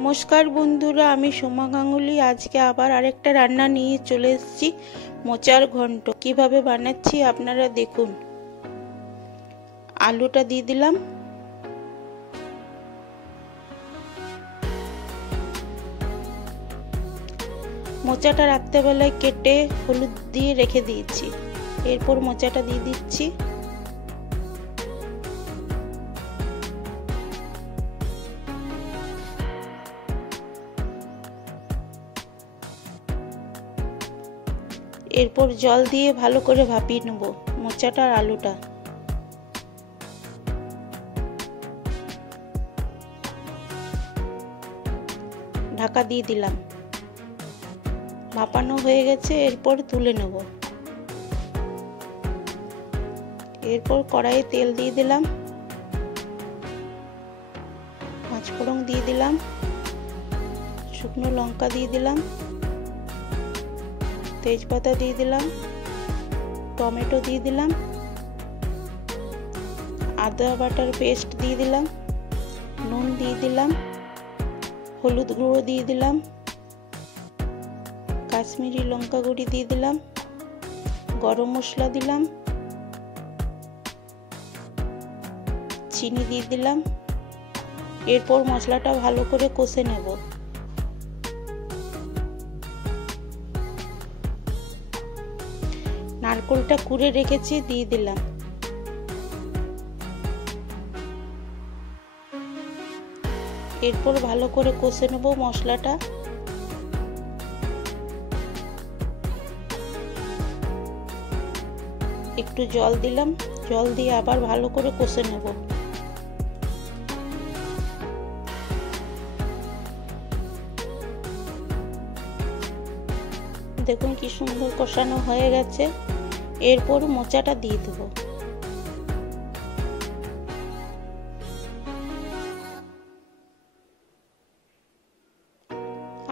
নমস্কার বন্ধুরা, আমি সোমা গাঙ্গুলি। আজকে আবার আরেকটা রান্না নিয়ে চলে এসেছি, মোচার ঘন্ট। কিভাবে বানাচ্ছি আপনারা দেখুন। আলুটা দিয়ে দিলাম, মোচাটা রাত্রেবেলায় কেটে হলুদ দিয়ে রেখে দিয়েছি। এরপর মোচাটা দিয়ে দিচ্ছি। এরপর জল দিয়ে ভালো করে ভাপিয়ে নেব মোচাটা আর আলুটা। ঢাকা দিয়ে দিলাম। ভাপানো হয়ে গেছে, এরপর তুলে নেব। এরপর কড়াইয়ে তেল দিয়ে দিলাম, পাঁচফোড়ন দিয়ে দিলাম, শুকনো লঙ্কা দিয়ে দিলাম, তেজপাতা দিয়ে দিলাম, টমেটো দিয়ে দিলাম, আদা বাটার পেস্ট দিয়ে দিলাম, নুন দিয়ে দিলাম, হলুদ গুঁড়ো দিয়ে দিলাম, কাশ্মীরি লঙ্কা গুঁড়ি দিয়ে দিলাম, গরম মশলা দিলাম, চিনি দিয়ে দিলাম। এরপর মশলাটা ভালো করে কষে নেব। নারকেলটা কুড়ে রেখেছি, দিয়ে দিলাম। এরপর ভালো করে কষে নেব মশলাটা। একটু জল দিলাম, জল দিয়ে আবার ভালো করে কষে নেব। দেখুন কি সুন্দর কষানো হয়ে গেছে। এরপর মোচাটা দিয়ে দেব।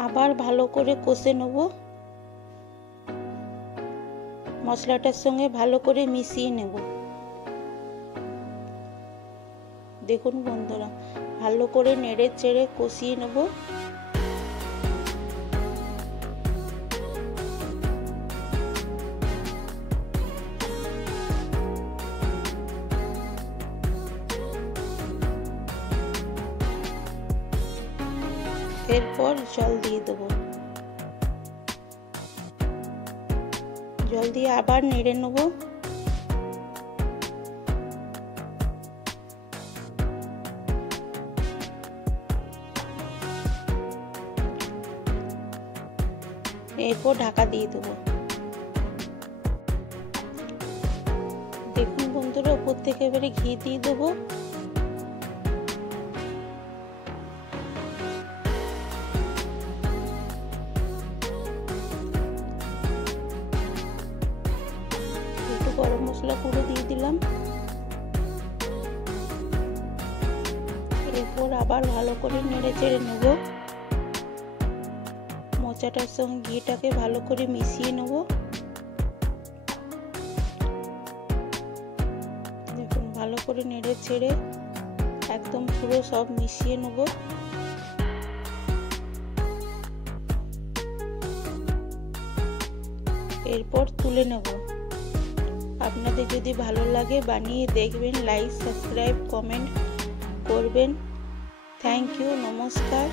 আবার ভালো করে কষে নেব। মশলাটার সঙ্গে ভালো করে মিশিয়ে নেব। দেখুন বন্ধুরা, ভালো করে নেড়ে চেড়ে কষিয়ে নেব। এরপর জল দিয়ে দেব। জল দিয়ে আবার নেড়ে নেব। এরপর ঢাকা দিয়ে দেব। দেখুন বন্ধুরা, উপর থেকে এবারে ঘি দিয়ে দেবো। গরম মশলা গুঁড়ো দিয়ে দিলাম। এরপর আবার ভালো করে নেড়ে চেড়ে নেব। মোচাটার সঙ্গে ঘিটাকে ভালো করে মিশিয়ে নেব। দেখুন ভালো করে নেড়ে চেড়ে একদম পুরো সব মিশিয়ে নেব। এরপর তুলে নেব। আপনাদের যদি ভালো লাগে বানিয়ে দেখবেন, লাইক সাবস্ক্রাইব কমেন্ট করবেন। থ্যাংক ইউ, নমস্কার।